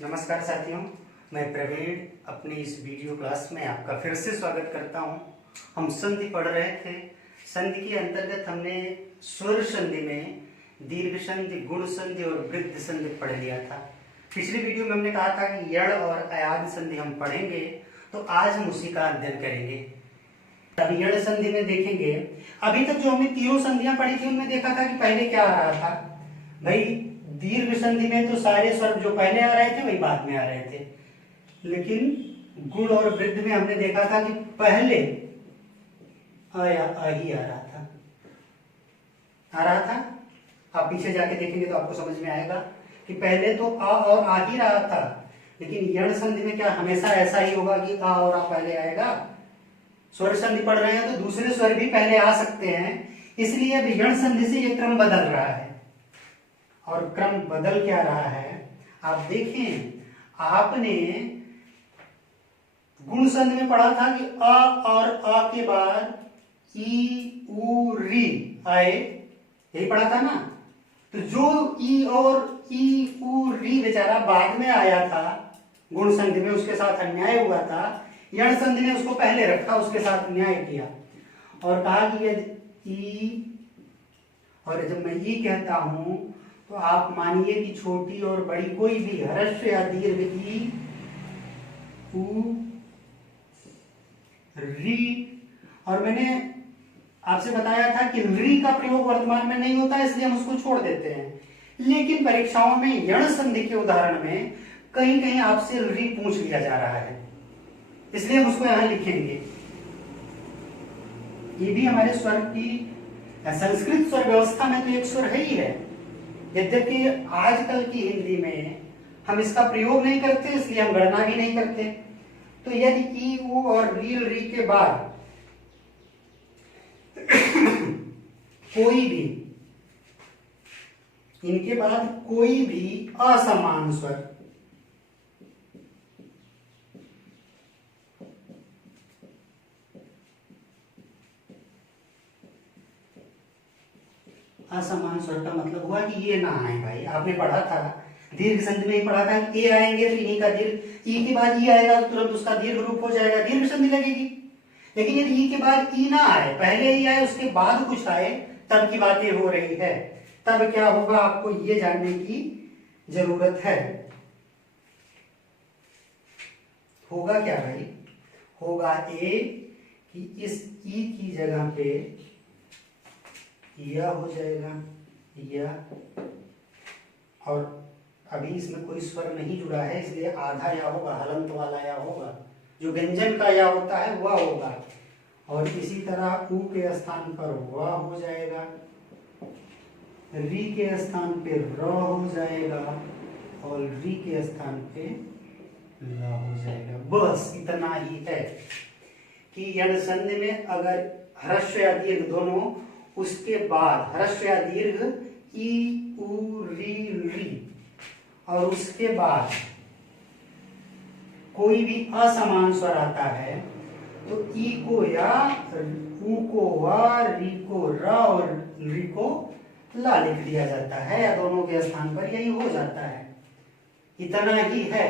नमस्कार साथियों, मैं प्रवीण अपनी इस वीडियो क्लास में आपका फिर से स्वागत करता हूं। हम संधि पढ़ रहे थे। संधि के अंतर्गत हमने स्वर संधि में दीर्घ संधि, गुण संधि और वृद्ध संधि पढ़ लिया था। पिछली वीडियो में हमने कहा था कि यण और अयाद संधि हम पढ़ेंगे, तो आज हम उसी का अध्ययन करेंगे। अब यण संधि में देखेंगे, अभी तक जो हमने तीनों संधियां पढ़ी थी उनमें देखा था कि पहले क्या आ रहा था। भाई दीर्घ संधि में तो सारे स्वर जो पहले आ रहे थे वही बाद में आ रहे थे, लेकिन गुण और वृद्ध में हमने देखा था कि पहले अ या अ ही आ रहा था। आप पीछे जाके देखेंगे तो आपको समझ में आएगा कि पहले तो अ और आ ही रहा था, लेकिन यण संधि में क्या हमेशा ऐसा ही होगा कि अ और आ पहले आएगा। स्वर संधि पढ़ रहे हैं तो दूसरे स्वर भी पहले आ सकते हैं, इसलिए अब यण संधि से ये क्रम बदल रहा है। और क्रम बदल क्या रहा है आप देखें। आपने गुण संधि में पढ़ा था कि अ और अ के बाद ई उ री आए, यही पढ़ा था ना। तो जो ई और ई उ री बेचारा बाद में आया था गुण संधि में, उसके साथ अन्याय हुआ था। यण संधि ने उसको पहले रखा, उसके साथ न्याय किया और कहा कि यदि ई, और जब मैं ई कहता हूं तो आप मानिए कि छोटी और बड़ी कोई भी ह्रस्व या दीर्घ ई उ री, और मैंने आपसे बताया था कि री का प्रयोग वर्तमान में नहीं होता, इसलिए हम उसको छोड़ देते हैं। लेकिन परीक्षाओं में यण संधि के उदाहरण में कहीं कहीं आपसे री पूछ लिया जा रहा है, इसलिए हम उसको यहां लिखेंगे। ये भी हमारे स्वर की संस्कृत स्वर व्यवस्था में तो एक स्वर है ही है, यद्यपि आजकल की हिंदी में हम इसका प्रयोग नहीं करते, इसलिए हम गणना भी नहीं करते। तो यदि ई उ और रील री के बाद कोई भी, इनके बाद कोई भी असमान स्वर, असमान स्वर का मतलब हुआ कि ये ना आए। भाई आपने पढ़ा था दीर्घ संधि में ही पढ़ा था कि ए आएंगे तो इन्हीं का दीर्घ, ई के बाद ई आएगा तो तुरंत उसका दीर्घ रूप हो जाएगा, दीर्घ संधि लगेगी। लेकिन यदि ई के बाद ई ना आए, पहले ही आए उसके बाद कुछ आए, तब की बातें हो रही है। तब क्या होगा आपको ये जानने की जरूरत है। होगा क्या भाई, होगा ए कि इस ई की जगह पे यह हो जाएगा यह, और अभी इसमें कोई स्वर नहीं जुड़ा है इसलिए आधा या होगा, हलंत वाला या होगा, जो व्यंजन का या होता है वह होगा। और इसी तरह ऊ के स्थान पर वह हो जाएगा, री के स्थान पे र हो जाएगा और री के स्थान पे ल हो जाएगा। बस इतना ही है कि यण संधि में अगर ह्रस्व या दीर्घ दोनों, उसके बाद ह्रस्व या दीर्घ ई उ री री, और उसके बाद कोई भी असमान स्वर आता है तो ई को या, ऊ को वा, री को र और री को ला लिख दिया जाता है, या दोनों के स्थान पर यही हो जाता है। इतना ही है,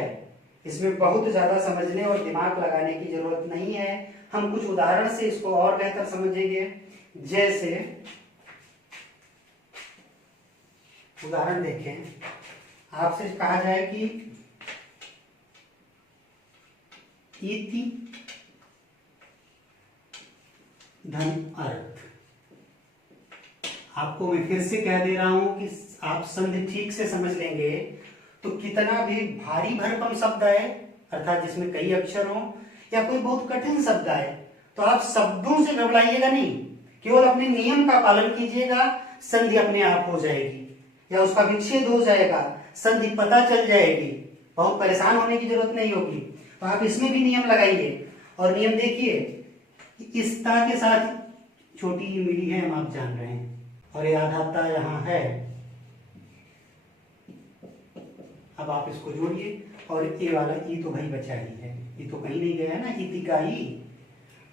इसमें बहुत ज्यादा समझने और दिमाग लगाने की जरूरत नहीं है। हम कुछ उदाहरण से इसको और बेहतर समझेंगे। जैसे उदाहरण देखें, आपसे कहा जाए कि इति धन अर्थ। आपको मैं फिर से कह दे रहा हूं कि आप संधि ठीक से समझ लेंगे तो कितना भी भारी भरकम शब्द आए, अर्थात जिसमें कई अक्षर हो, या कोई बहुत कठिन शब्द आए, तो आप शब्दों से घबराइएगा नहीं, केवल अपने नियम का पालन कीजिएगा, संधि अपने आप हो जाएगी या उसका विच्छेद हो जाएगा, संधि पता चल जाएगी, बहुत परेशान होने की जरूरत नहीं होगी। तो आप इसमें भी नियम लगाइए, और नियम देखिए, इसता के साथ छोटी ई मिली है, हम आप जान रहे हैं, और ये आधाता यहां है। अब आप इसको जोड़िए, और ए वाला ई तो भाई बचा ही है, ये तो कहीं नहीं गया ना, इति का ई।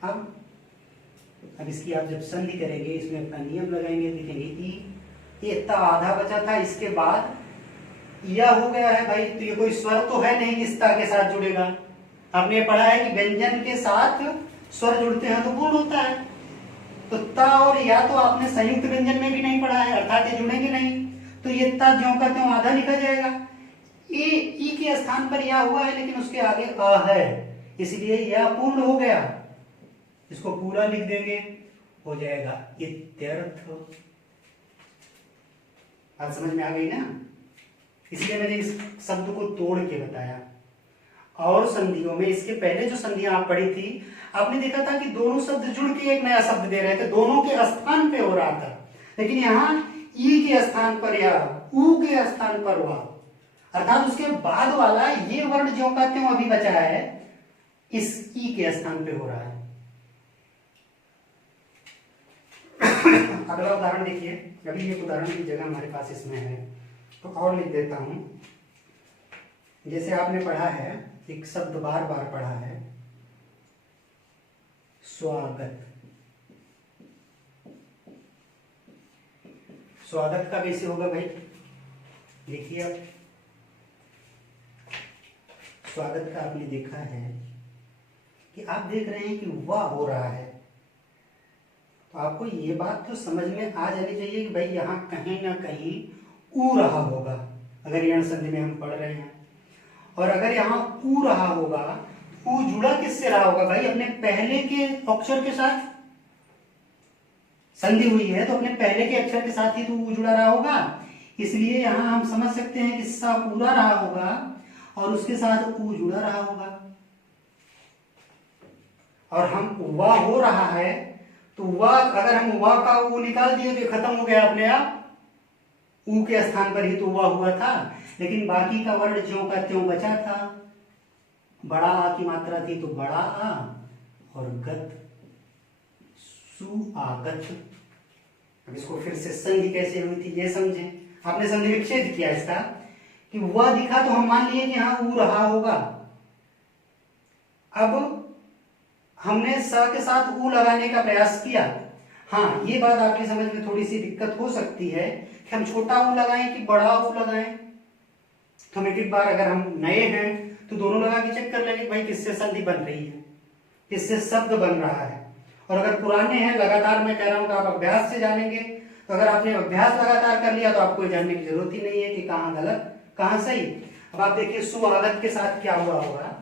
अब इसकी आप जब संधि करेंगे, इसमें अपना नियम लगाएंगे, लिखेंगे ई, ये इतना आधा बचा था, इसके बाद या हो गया है भाई, तो ये कोई स्वर तो है नहीं किस ता के साथ जुड़ेगा। आपने पढ़ा है कि व्यंजन के साथ स्वर जुड़ते हैं तो पूर्ण होता है। तो ता और या तो आपने संयुक्त व्यंजन में भी नहीं पढ़ा है, अर्थात ये जुड़ेंगे नहीं, तो ये ता ज्यों का त्यों आधा लिखा जाएगा। ई के स्थान पर या हुआ है लेकिन उसके आगे अ है, इसलिए यह पूर्ण हो गया। इसको पूरा लिख देंगे, हो जाएगा इत्यर्थ। आज समझ में आ गई ना? इसलिए मैंने इस शब्द को तोड़ के बताया। और संधियों में इसके पहले जो संधियां आप पढ़ी थी, आपने देखा था कि दोनों शब्द जुड़ के एक नया शब्द दे रहे थे, दोनों के स्थान पे हो रहा था। लेकिन यहाँ ई के स्थान पर या, ऊ के स्थान पर हुआ, अर्थात उसके बाद वाला ये वर्ण ज्यों का त्यों अभी बचा है, इस ई के स्थान पे हो रहा है। अगला उदाहरण देखिए, अभी ये उदाहरण की जगह हमारे पास इसमें है तो और लिख देता हूं। जैसे आपने पढ़ा है, एक शब्द बार बार पढ़ा है, स्वागत। स्वागत का कैसे होगा भाई? देखिए अब स्वागत का आपने देखा है कि आप देख रहे हैं कि वाह हो रहा है, तो आपको ये बात तो समझ में आ जानी चाहिए कि भाई यहाँ कहीं ना कहीं ऊ रहा होगा, अगर यण संधि में हम पढ़ रहे हैं। और अगर यहाँ ऊ रहा होगा, ऊ जुड़ा किससे रहा होगा भाई? अपने पहले के अक्षर के साथ। संधि हुई है तो अपने पहले के अक्षर के साथ ही तो ऊ जुड़ा रहा होगा, इसलिए यहाँ हम समझ सकते हैं कि सा पूरा रहा होगा और उसके साथ ऊ जुड़ा रहा होगा। और हम वाह हो रहा है तो वाह, अगर हम वाह का ऊ निकाल दिए तो खत्म हो गया अपने आप, ऊ के स्थान पर ही तो वाह हुआ था, लेकिन बाकी का वर्ण ज्यों का त्यों बचा था। बड़ा आ की मात्रा थी तो बड़ा आ, और गत सुआगत। अब इसको फिर से संधि कैसे हुई थी ये समझें। आपने संधि विच्छेद किया इसका कि वह दिखा तो हम मान लिए कि हाँ ऊ रहा होगा। अब हमने स के साथ ऊ लगाने का प्रयास किया। हाँ, ये बात आपकी समझ में थोड़ी सी दिक्कत हो सकती है कि हम छोटा ऊ लगाएं कि बड़ा ऊ लगाएं। तो हम एक बार, अगर हम नए हैं तो दोनों लगा के चेक कर लेंगे भाई किससे संधि बन रही है, किससे शब्द बन रहा है। और अगर पुराने हैं, लगातार मैं कह रहा हूं कि आप अभ्यास से जानेंगे, तो अगर आपने अभ्यास लगातार कर लिया तो आपको जानने की जरूरत ही नहीं है कि कहाँ गलत कहाँ सही। अब आप देखिए सुआगत के साथ क्या हुआ होगा।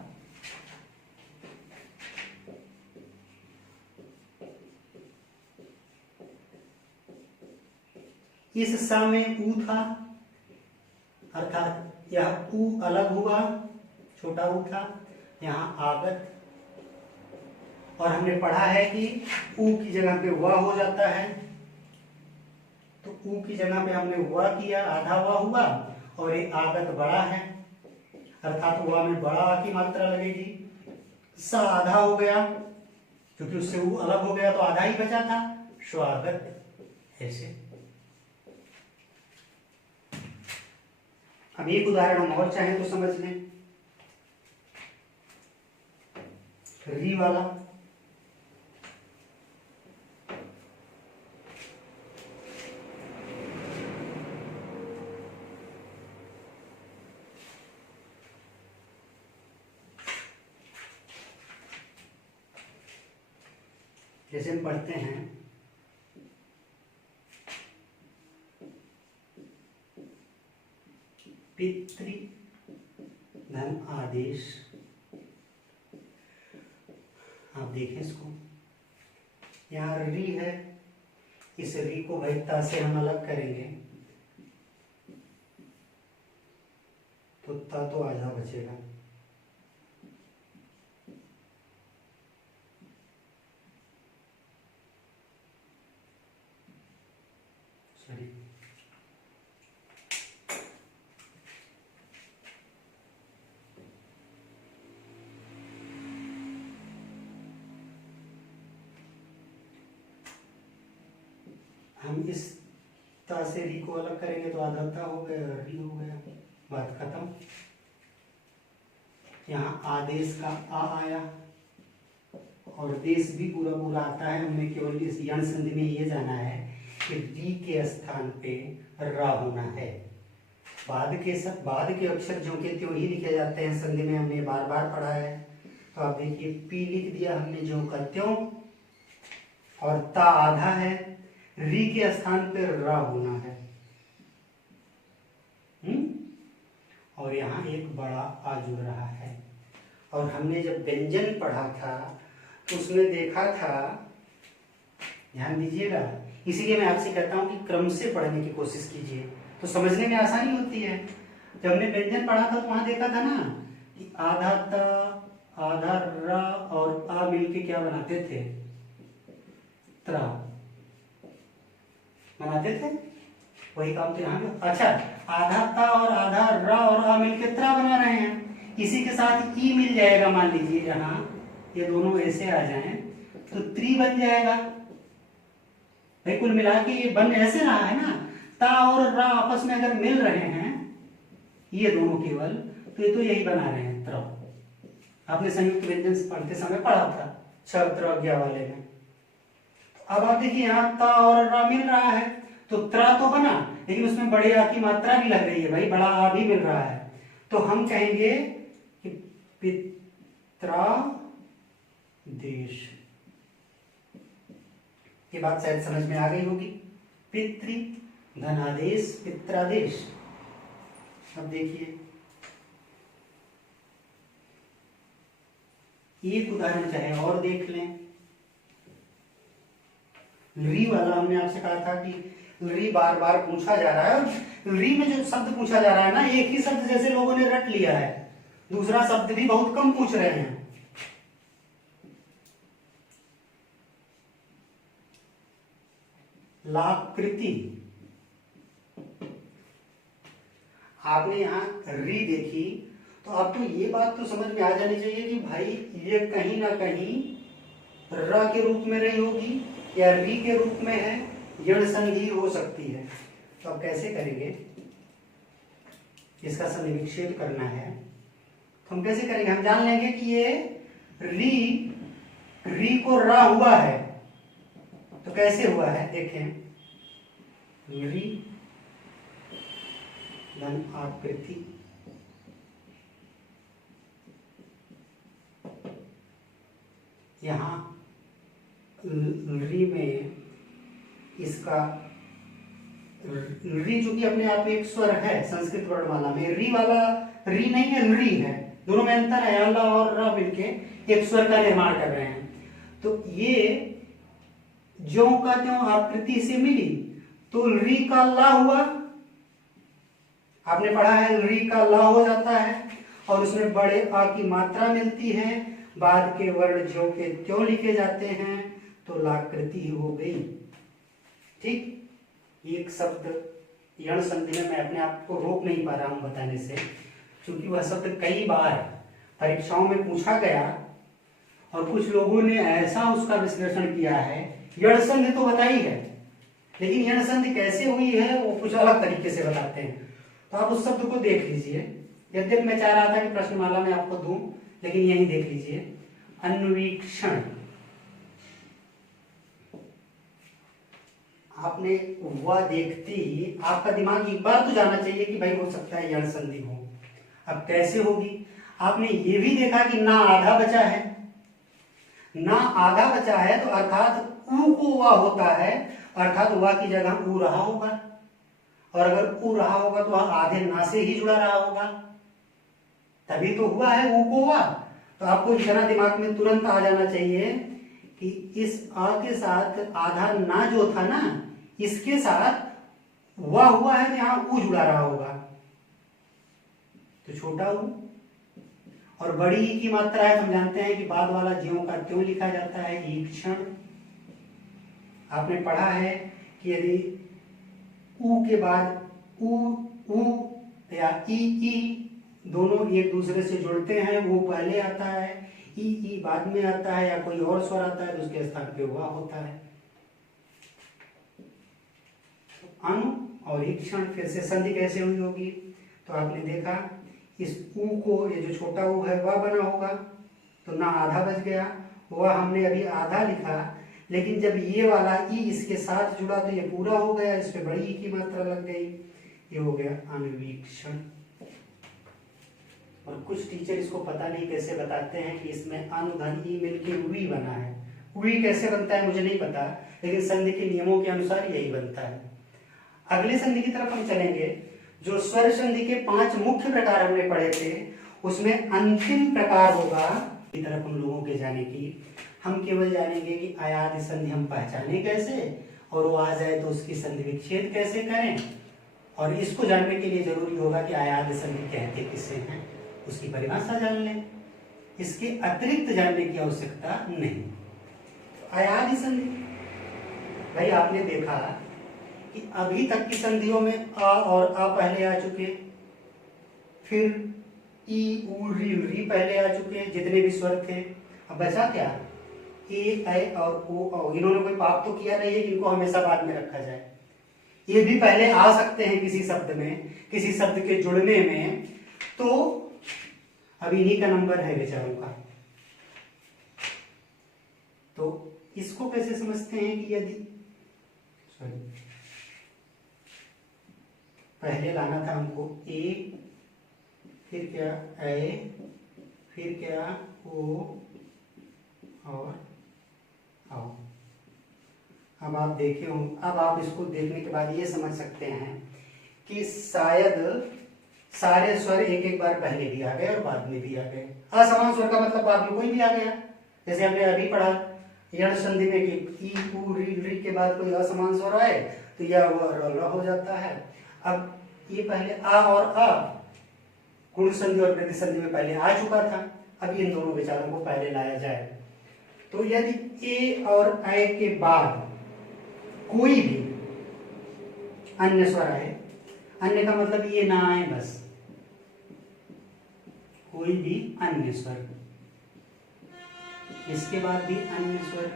इस सा में ऊ था, अर्थात यह ऊ अलग हुआ, छोटा ऊ था, यहाँ आगत। और हमने पढ़ा है कि ऊ की जगह पे वा हो जाता है, तो ऊ की जगह पे हमने वा किया, आधा वा हुआ, और ये आगत बड़ा है, अर्थात वा में बड़ा आ की मात्रा लगेगी। सा आधा हो गया क्योंकि उससे ऊ अलग हो गया तो आधा ही बचा था, स्वागत। ऐसे अब एक उदाहरण हम और चाहें तो समझ लें, री वाला। जैसे हम पढ़ते हैं पितृ धन आदेश। आप देखें इसको, यहाँ री है, इस री को वैधता से हम अलग करेंगे तो ता तो आधा बचेगा। सॉरी, हम इस ता से री को अलग करेंगे तो आधा ता हो गया, री हो गया, बात खत्म। यहाँ आदेश का आ आया और देश भी पूरा पूरा आता है। हमने केवल इस यण संधि में ये जाना है कि री के स्थान पे रा होना है। बाद के अक्षर जो के त्यों ही लिखे जाते हैं संधि में, हमने बार बार पढ़ा है। तो आप देखिए पी लिख दिया हमने ज्यों का त्यों, और ता आधा है, री के स्थान पे रा होना है। और यहाँ एक बड़ा आ जुड़ रहा है। और हमने जब व्यंजन पढ़ा था तो उसमें देखा था, ध्यान दीजिएगा, इसीलिए मैं आपसे कहता हूँ कि क्रम से पढ़ने की कोशिश कीजिए तो समझने में आसानी होती है। जब हमने व्यंजन पढ़ा था तो वहां देखा था ना कि आधा त आधा र और आ मिलके क्या बनाते थे, त्रा बनाते थे। वही काम तो यहाँ पे। अच्छा, आधा ता और आधा र और आ मिलके त्रा बना रहे हैं। इसी के साथ ई मिल जाएगा, मान लीजिए यहाँ ये दोनों ऐसे आ जाएं तो त्रि बन जाएगा। भाई कुल मिला के ये बन ऐसे रहा है ना, ता और रा आपस में अगर मिल रहे हैं ये दोनों केवल, तो ये तो यही बना रहे हैं त्र। आपने संयुक्त व्यंजन पढ़ते समय पढ़ा था 6 त्र ज्ञा वाले में। अब आप देखिए यहाँ ता और रा मिल रहा है तो त्रा तो बना, लेकिन उसमें बड़े आ की मात्रा भी लग रही है, भाई बड़ा आ भी मिल रहा है। तो हम कहेंगे कि पित्रा देश। ये बात शायद समझ में आ गई होगी। पितृ धनादेश, पित्रादेश। अब देखिए एक उदाहरण चाहे और देख लें। री वाला हमने आपसे कहा था कि री बार बार पूछा जा रहा है, और री में जो शब्द पूछा जा रहा है ना, एक ही शब्द जैसे लोगों ने रट लिया है, दूसरा शब्द भी बहुत कम पूछ रहे हैं। लाकृति, आपने यहां री देखी तो आपको ये बात तो समझ में आ जानी चाहिए कि भाई ये कहीं ना कहीं र के रूप में रही होगी या री के रूप में है, यण संधि हो सकती है। तो अब कैसे करेंगे, इसका संधि विक्षेप करना है तो हम कैसे करेंगे, हम जान लेंगे कि ये री को रा हुआ है। तो कैसे हुआ है देखें, री धन आकृति, यहां री में इसका री जो कि अपने आप में एक स्वर है संस्कृत वर्णमाला में, री वाला री नहीं है, री है, दोनों में अंतर है। अल्ला और र मिलके एक स्वर का निर्माण कर रहे हैं। तो ये ज्यों का त्यों आकृति से मिली तो री का ला हुआ, आपने पढ़ा है री का ला हो जाता है और उसमें बड़े आ की मात्रा मिलती है, बाद के वर्ण ज्यों के त्यों लिखे जाते हैं, तो लाकृति हो गई। ठीक, एक शब्द यण संधि में मैं अपने आप को रोक नहीं पा रहा हूं बताने से, क्योंकि वह शब्द कई बार परीक्षाओं में पूछा गया और कुछ लोगों ने ऐसा उसका विश्लेषण किया है। यण संधि तो बताई है, लेकिन यण संधि कैसे हुई है वो कुछ अलग तरीके से बताते हैं। तो आप उस शब्द को देख लीजिए। यद्यपि मैं चाह रहा था कि प्रश्नमाला में आपको दूं, लेकिन यही देख लीजिए। अन्वीक्षण, आपने वह देखते ही आपका दिमाग एक बार तो जाना चाहिए कि भाई हो सकता है यण संधि हो। अब कैसे होगी, आपने ये भी देखा कि ना आधा बचा है, ना आधा बचा है तो अर्थात ऊ को वा होता है, अर्थात वा की जगह ऊ रहा होगा, और अगर ऊ रहा होगा तो वह आधे ना से ही जुड़ा रहा होगा, तभी तो हुआ है ऊ को वा। तो आपको इतना दिमाग में तुरंत आ जाना चाहिए कि इस आ के साथ आधा ना जो था ना, इसके साथ वा हुआ है तो यहां ऊ जुड़ा रहा होगा, तो छोटा ऊ। और बड़ी ई की मात्रा है, हम जानते हैं कि बाद वाला ज्यों का त्यों लिखा जाता है, ईक्षण। आपने पढ़ा है कि यदि ऊ के बाद ऊ या ई दोनों एक दूसरे से जुड़ते हैं, वो पहले आता है, ई बाद में आता है, या कोई और स्वर आता है तो उसके स्थान पे हुआ होता है। अनु और ईक्षण, फिर से संधि कैसे हुई होगी, तो आपने देखा इस ऊ को, ये जो छोटा ऊ है वह बना होगा, तो ना आधा बच गया, वह हमने अभी आधा लिखा, लेकिन जब ये वाला ई इसके साथ जुड़ा तो ये पूरा हो गया, इस पे बड़ी ई की मात्रा लग गई। ये हो गया अन्वीक्षण। और कुछ टीचर इसको पता नहीं कैसे बताते हैं कि इसमें अनुधन ई मिलके वी बना है। वी कैसे बनता है मुझे नहीं पता, लेकिन संधि के नियमों के अनुसार यही बनता है। अगले संधि की तरफ हम चलेंगे। जो स्वर संधि के 5 मुख्य प्रकार हमने पढ़े थे, उसमें अंतिम प्रकार होगा की तरफ हम लोगों के जाने की। हम केवल जानेंगे कि आयात संधि हम पहचाने कैसे, और वो आ जाए तो उसकी संधि विच्छेद कैसे करें। और इसको जानने के लिए जरूरी होगा कि आयात संधि कहते किसे हैं, उसकी परिभाषा जान लें। इसके अतिरिक्त जानने की आवश्यकता नहीं। आयात संधि भाई आपने देखा कि अभी तक की संधियों में अ और अ पहले आ चुके, फिर ई उ री पहले आ चुके, जितने भी स्वर थे। अब बचा क्या, ए ऐ और ओ औ। इन्होंने कोई पाप तो किया नहीं है कि इनको हमेशा बाद में रखा जाए। ये भी पहले आ सकते हैं किसी शब्द में, किसी शब्द के जुड़ने में। तो अब इन्हीं का नंबर है बेचारों का। तो इसको कैसे समझते हैं कि यदि पहले लाना था हमको ए, फिर क्या ऐ, फिर क्या ओ और आओ। अब आप देखे हो, अब आप इसको देखने के बाद ये समझ सकते हैं कि शायद सारे स्वर एक एक बार पहले भी आ गए और बाद में भी आ गए। असमान स्वर का मतलब बाद में कोई भी आ गया, जैसे हमने अभी पढ़ा यण संधि में कि ई उ री के बाद कोई असमान स्वर आए तो यह र हो जाता है। अब ये पहले आ और अ गुण संधि और वृद्धि संधि में पहले आ चुका था, अब इन दोनों विचारों को पहले लाया जाए। तो यदि ए और ऐ के बाद कोई भी अन्य स्वर आए, अन्य का मतलब ये ना आए बस, कोई भी अन्य स्वर, इसके बाद भी अन्य स्वर,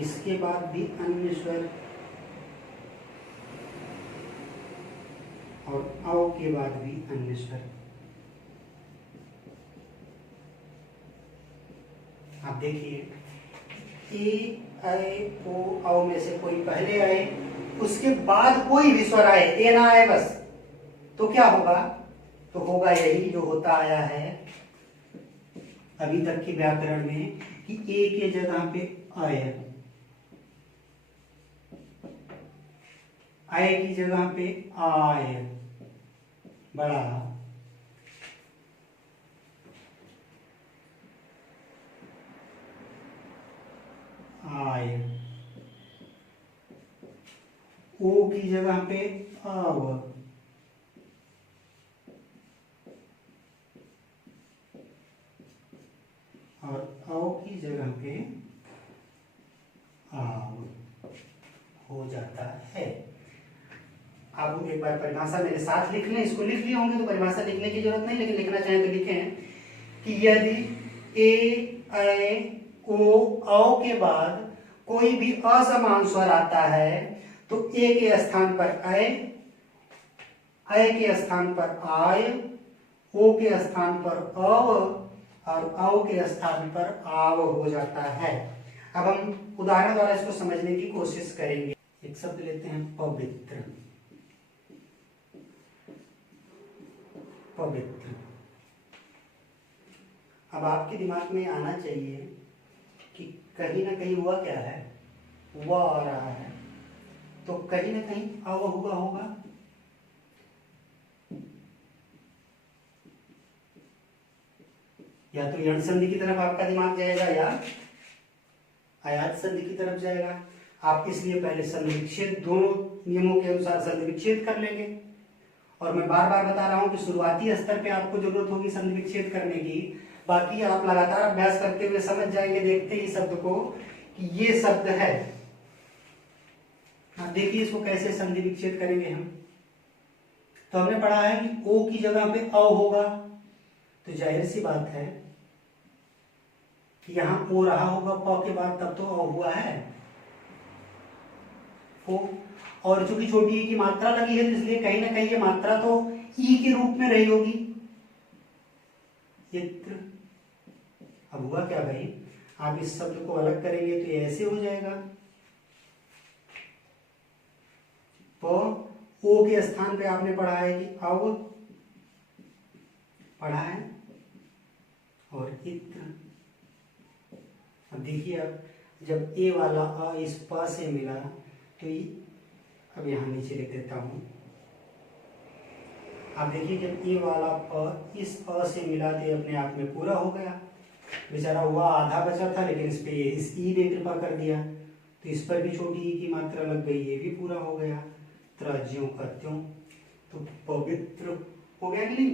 इसके बाद भी अन्य स्वर, और औ के बाद भी अन्य स्वर। आप देखिए ए ऐ ओ औ में से कोई पहले आए, उसके बाद कोई भी स्वर आए, ए ना आए बस, तो क्या होगा, तो होगा यही जो होता आया है अभी तक के व्याकरण में कि ए के जगह पे अय, आय की जगह पे आय बड़ा, आय, ओ की जगह पे अव, और औ की जगह पे आव हो जाता है। आप एक बार परिभाषा मेरे साथ लिख लें, इसको लिख लिए होंगे तो परिभाषा लिखने की जरूरत नहीं, लेकिन लिखना चाहें तो लिखें कि यदि ए ऐ ओ औ के बाद कोई भी असमान स्वर आता है तो ए के स्थान पर ऐ के स्थान पर आय, ओ के स्थान पर अव और औ के स्थान पर आव हो जाता है। अब हम उदाहरण द्वारा इसको समझने की कोशिश करेंगे। एक शब्द लेते हैं पवित्र, पवित्र। अब आपके दिमाग में आना चाहिए कि कहीं ना कहीं हुआ क्या है, वह आ रहा है, तो कहीं ना कहीं अव हुआ होगा। या तो यण संधि की तरफ आपका दिमाग जाएगा या आयात संधि की तरफ जाएगा। आप इसलिए पहले संधि विच्छेद, दोनों नियमों के अनुसार संधि विच्छेद कर लेंगे। और मैं बार बार बता रहा हूं कि शुरुआती स्तर पे आपको जरूरत होगी संधि विच्छेद करने की, बाकी आप लगातार अभ्यास करते हुए समझ जाएंगे देखते ही शब्द को कि ये शब्द है। आप देखिए इसको कैसे संधि विच्छेद करेंगे हम। तो हमने पढ़ा है कि ओ की जगह पे अ होगा, तो जाहिर सी बात है कि यहां ओ रहा होगा प के बाद, तब तो अ हुआ है ओ। और चूंकि छोटी ई की मात्रा लगी है तो इसलिए कहीं ना कहीं ये मात्रा तो ई के रूप में रही होगी, इत्र। अब हुआ क्या भाई, आप इस शब्द को अलग करेंगे तो ये ऐसे हो जाएगा, ओ के स्थान पे आपने पढ़ा है कि अव पढ़ा है और इत्र। अब देखिए, अब जब ए वाला अ इस प से मिला तो ये, अब यहाँ नीचे लिख देता हूँ। आप देखिए, जब ए वाला प इस अ से मिला तो ये अपने आप में पूरा हो गया। बेचारा हुआ आधा बचा था, लेकिन इस पे इस ई ने कृपा कर दिया तो इस पर भी छोटी ई की मात्रा लग गई, ये भी पूरा हो गया। ज्यों का त्यों, तो पवित्र हो गया कि नहीं।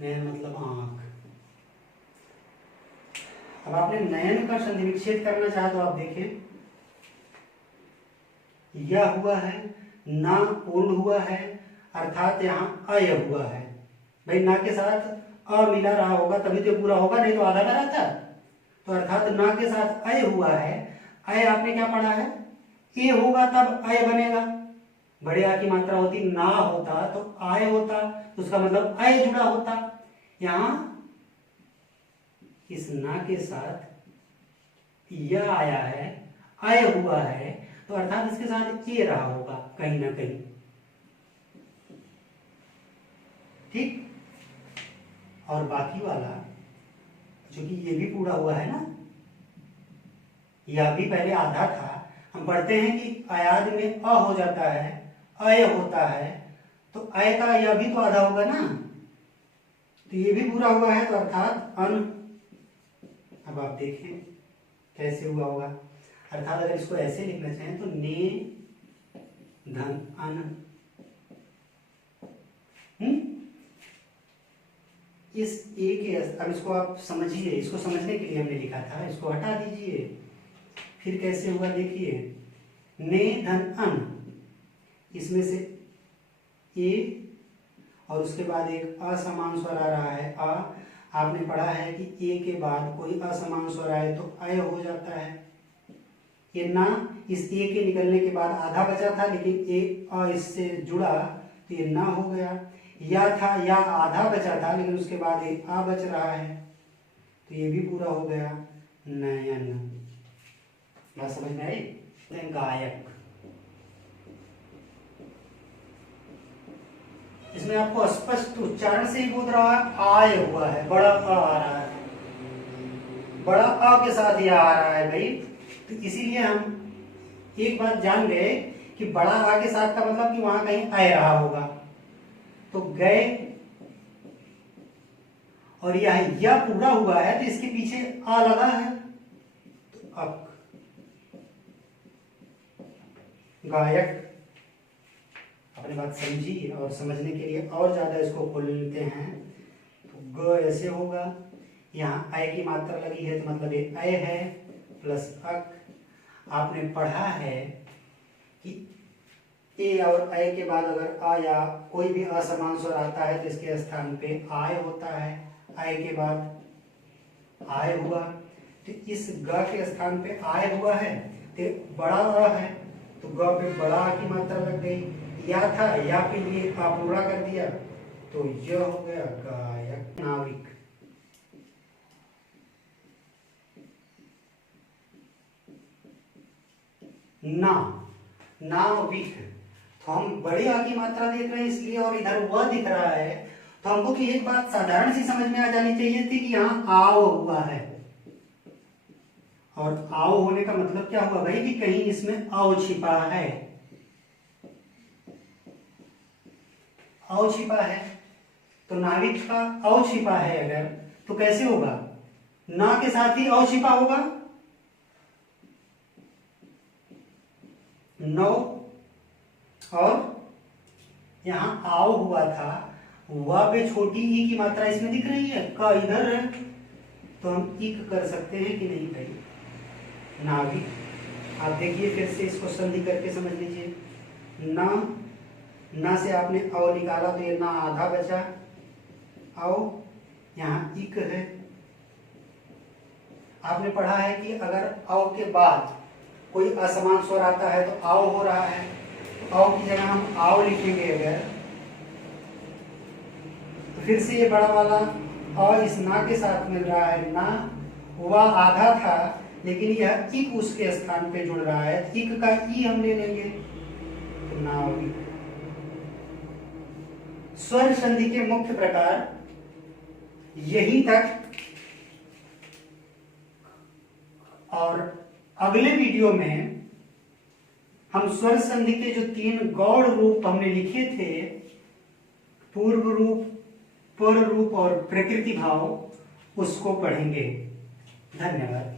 नयन मतलब आंख। अब आपने नयन का संधि विच्छेद करना चाहा तो आप देखें, यह हुआ है, ना पूर्ण हुआ है, अर्थात यहाँ अय हुआ है। भाई ना के साथ अ मिला रहा होगा तभी तो पूरा होगा, नहीं तो आधा का रहता। तो अर्थात ना के साथ अय हुआ है। अय आपने क्या पढ़ा है, ए होगा तब अय बनेगा। बड़े आ की मात्रा होती, ना होता तो आय होता, तो उसका मतलब अय जुड़ा होता। यहां इस ना के साथ यह आया है, अय हुआ है, तो अर्थात इसके साथ ए रहा होगा कहीं ना कहीं। ठीक। और बाकी वाला क्योंकि ये भी पूरा हुआ है ना, यह भी पहले आधा था। हम पढ़ते हैं कि अयाद में अ हो जाता है, अय होता है, तो अय का यह भी तो आधा होगा ना, तो ये भी पूरा हुआ है, तो अर्थात अन। अब आप देखें कैसे हुआ होगा। अर्थात अगर इसको ऐसे लिखना चाहें तो ने धन अन। इस ए के, अब इसको आप समझिए, इसको समझने के लिए हमने लिखा था, इसको हटा दीजिए। फिर कैसे हुआ देखिए, ने धन अन, इसमें से ए और उसके बाद एक असमान स्वर आ रहा है अ। आपने पढ़ा है कि ए के बाद कोई असमान स्वर आए तो अय हो जाता है। ये ना, इस ए के निकलने के बाद आधा बचा था, लेकिन ए अ इससे जुड़ा तो ये ना हो गया। या था, या आधा बचा था, लेकिन उसके बाद ए आ बच रहा है, तो ये भी पूरा हो गया। नयन। बात समझ में आई। गायक, इसमें आपको स्पष्ट उच्चारण से ही बोल रहा है, आय हुआ है, बड़ा अ आ रहा है, बड़ा अ के साथ यह आ रहा है भाई। तो इसीलिए हम एक बात जान गए कि बड़ा आ के साथ का मतलब कि वहां कहीं आय रहा होगा, तो गए। और यह पूरा हुआ है तो इसके पीछे आ लगा है, तो अक। गायक। अपनी बात समझिए, और समझने के लिए और ज्यादा इसको खोल लेते हैं। तो ग ऐसे होगा, यहाँ अय की मात्रा लगी है तो मतलब ये अय है प्लस अक। आपने पढ़ा है कि ए और अय के बाद अगर आ या कोई भी असमान स्वर आता है तो इसके स्थान पे आय होता है। अय के बाद आय हुआ, तो इस ग के स्थान पे आय हुआ है, तो बड़ा अ है, तो ग पे बड़ा आ की मात्रा लग गई। या था, या पे ये आ पूरा कर दिया, तो यह हो गया गायक। नाविक। ना, नाविक, तो हम बड़े आ की मात्रा देख रहे हैं इसलिए, और इधर वह दिख रहा है, तो हमको कि एक बात साधारण सी समझ में आ जानी चाहिए थी कि यहाँ आओ हुआ है। और आओ होने का मतलब क्या हुआ भाई, कि कहीं इसमें आओ छिपा है। आओ छिपा है, तो नाविक का आओ छिपा है अगर, तो कैसे होगा, ना के साथ ही आओ छिपा होगा। नौ, और यहां आओ हुआ था, वह पे छोटी ई की मात्रा इसमें दिख रही है, का इधर है, तो हम इक कर सकते हैं कि नहीं भाई। नाविक। आप देखिए फिर से इसको संधि करके समझ लीजिए। ना से आपने औ निकाला तो ये ना आधा बचा, औ यहाँ इक है। आपने पढ़ा है कि अगर औ के बाद कोई असमान स्वर आता है तो आओ हो रहा है, तो औ की जगह हम आओ लिखेंगे अगर, तो फिर से ये बड़ा वाला अ इस ना के साथ मिल रहा है। ना, वह आधा था, लेकिन यह इक उसके स्थान पे जुड़ रहा है, इक का ई हम ले लेंगे तो नावी। स्वर संधि के मुख्य प्रकार यहीं तक, और अगले वीडियो में हम स्वर संधि के जो 3 गौड़ रूप हमने लिखे थे, पूर्व रूप, पर रूप और प्रकृति भाव, उसको पढ़ेंगे। धन्यवाद।